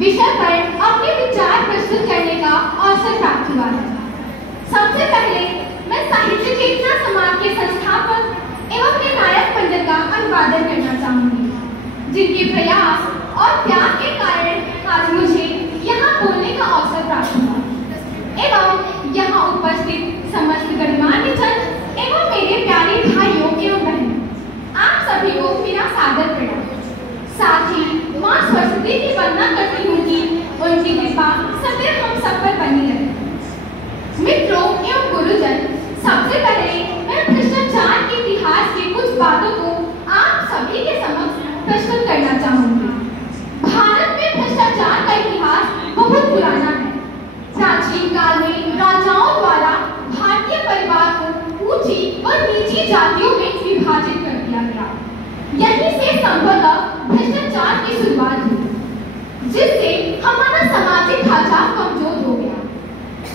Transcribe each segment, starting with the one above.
विषय पर अपने विचार प्रस्तुत करने का अवसर प्राप्त हुआ है। सबसे पहले मैं साहित्य चेतना समाज के संस्थापक एवं निर्णायक मंडल का अभिवादन करना चाहूंगी, जिनके प्रयास और त्याग के कारण आज मुझे यहाँ बोलने का अवसर प्राप्त हुआ एवं यहाँ उपस्थित समस्त गणमान्य जन एवं मेरे प्यारे भाइयों एवं बहनों, आप सभी को मेरा सादर प्रणाम। साथ ही मां सरस्वती की वंदना करती हूँ कि उनकी कृपा सदैव हम सब पर बनी रहे। मित्रों एवं गुरुजन, सबसे पहले मैं भ्रष्टाचार के इतिहास की कुछ बातों को आप सभी के समक्ष प्रस्तुत करना चाहूंगी। भारत में भ्रष्टाचार का इतिहास बहुत पुराना है। प्राचीन काल में राजाओं द्वारा भारतीय परिवार को ऊंची व नीची जातियों में विभाजित कर दिया गया। यहीं से संभवतः भ्रष्टाचार की शुरुआत हुई, जिससे हमारा सामाजिक ढांचा कमजोर हो गया।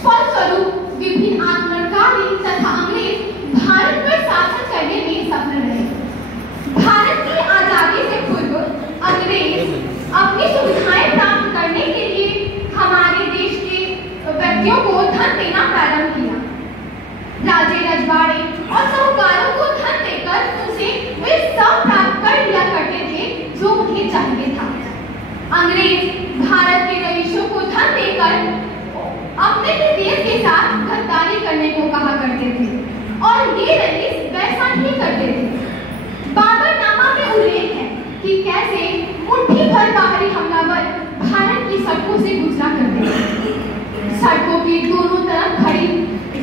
फलस्वरूप विभिन्न आक्रमणकारी तथा अंग्रेज भारत पर शासन करने में सफल रहे। भारत की आजादी से पूर्व अंग्रेज अपनी सुविधाएं प्राप्त करने के लिए हमारे देश के व्यक्तियों को धन देना प्रारंभ किया। राजे रजवाड़े और साहूकारों को धन देकर उनसे वे सब प्राप्त कर लिया करते थे जो उन्हें चाहिए था। अंग्रेज भारत के रईसों को धन देकर अपने ही देश के साथ गद्दारी करने को कहा करते थे और ये रईस वैसा ही करते थे। बाबरनामा में उल्लेख है कि कैसे मुट्ठी भर बाहरी हमलावर भारत की सड़कों से गुजरा करते थे। सड़कों के दोनों तरफ खड़ी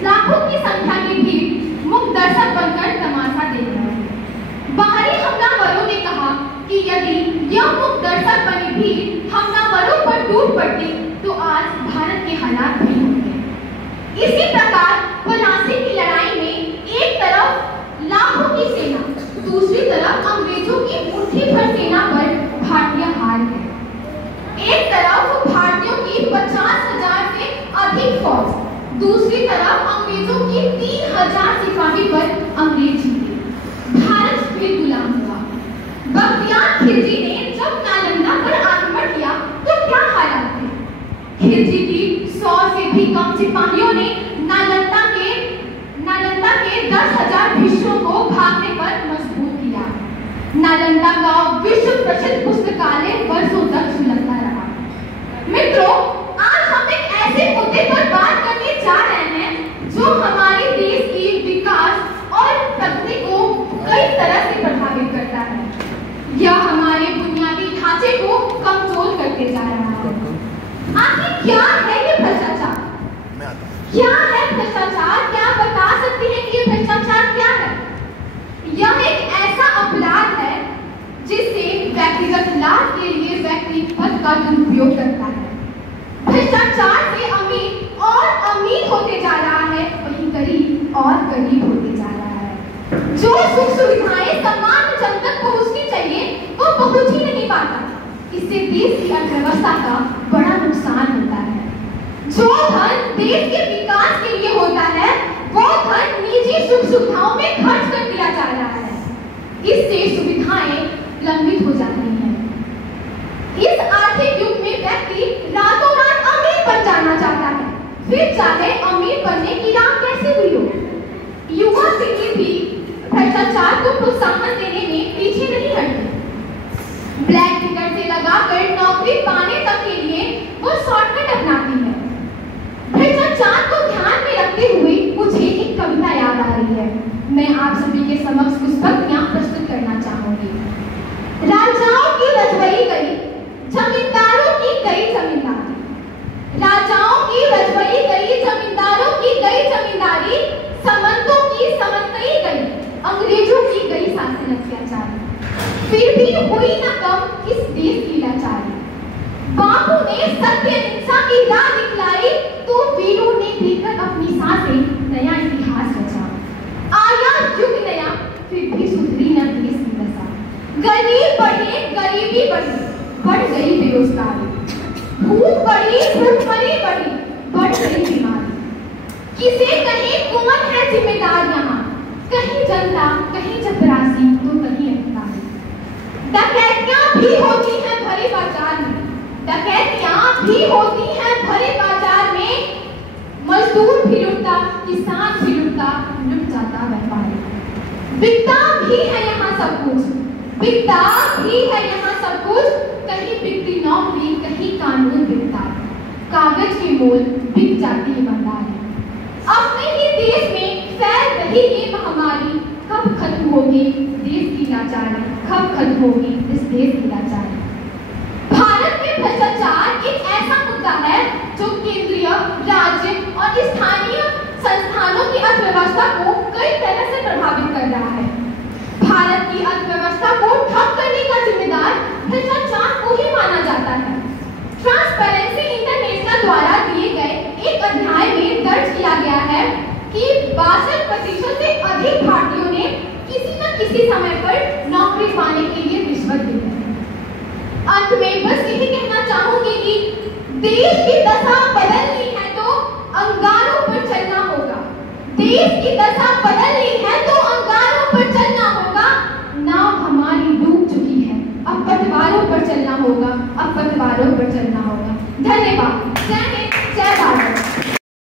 लाखों की संख्या की भीड़ मुक्त दर्शक बनकर तमाशा देख रहे। बाहरी हमलावरों ने कहा कि यदि यह मुक्त दर्शक बनी भीड़ हमलावरों पर टूट पड़ती तो आज भारत के हालात नहीं होंगे। इसी प्रकार प्लासी की लड़ाई में एक तरफ लाखों की सेना, दूसरी तरफ अंग्रेजों की मुट्ठी भर सेना पर भारतीय हार गए। एक तरफ भारतीयों की 50,000 से अधिक फौज, दूसरी तरफ अंग्रेजों की 3,000 सिपाही पर अंग्रेज जीते। भारत फिर गुलाम हुआ। बख्तियार खिलजी ने जब नालंदा पर आक्रमण किया तो क्या हालात थे? खिलजी की 100 से भी कम सिपाहियों ने नालंदा के 10,000 भिक्षुओं को भागने पर मजबूर किया। नालंदा का विश्व प्रसिद्ध पुस्तकालय वर्षों तक सुलगता रहा। मित्रों, आज हम एक ऐसे मुद्दे पर बात करने जा रहे हैं जो हमारे देश की विकास और प्रगति को कई तरह से प्रभावित करता है। यह हमारे बुनियादी ढांचे को कमजोर करते जा रहा है। आखिर क्या है ये भ्रष्टाचार? क्या है भ्रष्टाचार? क्या बता सकते हैं कि ये भ्रष्टाचार क्या है? यह एक ऐसा अपराध है जिससे व्यक्तिगत लाभ के लिए व्यक्ति पद का दुरुपयोग करता है। भ्रष्टाचार से अमीर और अमीर होते जा रहा है, वहीं गरीब और गरीब होते जा रहा है। जो सुख सुविधाएं सामान्य जन तक पहुंचनी चाहिए वो पहुंच ही नहीं पाता। इससे देश की अर्थव्यवस्था का बड़ा नुकसान होता है। जो धन देश के विकास के लिए होता है वो धन निजी सुख सुविधाओं में खर्च कर दिया जा रहा है। इससे सुविधाएं लंबित हो जाती हैं। इस आर्थिक युग में व्यक्ति रातों रात अमीर बन जाना चाहता है, फिर चाहे अमीर बनने की राह कैसे हुई हो। युवा पीढ़ी भी भ्रष्टाचार को प्रोत्साहन देने में पीछे नहीं हटती। ब्लैक टिकट से लगाकर नौकरी पाने तक के लिए वो शॉर्टकट अपनाती है। भ्रष्टाचार को ध्यान में रखते हुए मुझे एक कविता याद आ रही है। मैं आप सभी के समक्ष कुछ पंक्तियां प्रस्तुत करना चाहूंगी। राजाओं की रजवई गई, जमींदारों की गई जमींदारी। राजाओं की रजवई गई, जमींदारों की गई जमींदारी। समंतों की समंतई गई, अंग्रेजों की गई शासन अत्याचारी। फिर भी हुई न कम इस देश की लाचारी। बापू ने सत्य अहिंसा की राह दिखलाई, तो वीरों ने देकर अपनी सांसें नया इतिहास रचा। आया युग नया, फिर भी सुधरी न देश की दशा। गरीब बढ़े, गरीबी बढ़ी, बढ़ गई बेरोजगारी। भूख बढ़ी, भूखमरी बढ़ी, बढ़ गई बीमारी। किसे कहीं कौन है जिम्मेदार यहाँ? कहीं जनता, कहीं चपरासी, तो कहीं अधिकारी। डकैतियां भी होती हैं भरे बाजार में, डकैतियां भी होती है भरे बाजार में, मजदूर भी लुटता, किसान भी लुटता, लुट जाता व्यापारी। बिकता भी है यहाँ सब कुछ, बिकता भी है यहाँ सब कुछ, कहीं बिकती नौकरी, कहीं कानून बिकता, कागज की मोल बिक जाती ईमानदारी। अपने ही देश में फैल रही ये महामारी कब खत्म होगी देश की लाचारी, कब खत्म होगी इस देश की लाचारी। भारत में भ्रष्टाचार एक ऐसा मुद्दा है जो केंद्रीय, राज्य और स्थानीय संस्थानों की अर्थव्यवस्था को कई तरह से प्रभावित कर रहा है। भारत की अर्थव्यवस्था को ठप करने का जिम्मेदार भ्रष्टाचार को ही माना जाता है। ट्रांसपेरेंसी इंटरनेशनल द्वारा दिए गए एक अध्याय में दर्ज किया गया है कि 62% से अधिक भारतीयों ने किसी न किसी समय पर नौकरी पाने के लिए रिश्वत दी है। अंत में बस यही कहना चाहूंगी कि देश की दशा बदलनी है तो अंगारों पर चलना होगा। देश की दशा बदलनी है तो अंगारों पर चलना होगा। नाव हमारी डूब चुकी है, अब पतवारों पर चलना होगा, अब पतवारों पर चलना होगा। धन्यवाद। जय हिंद, जय भारत।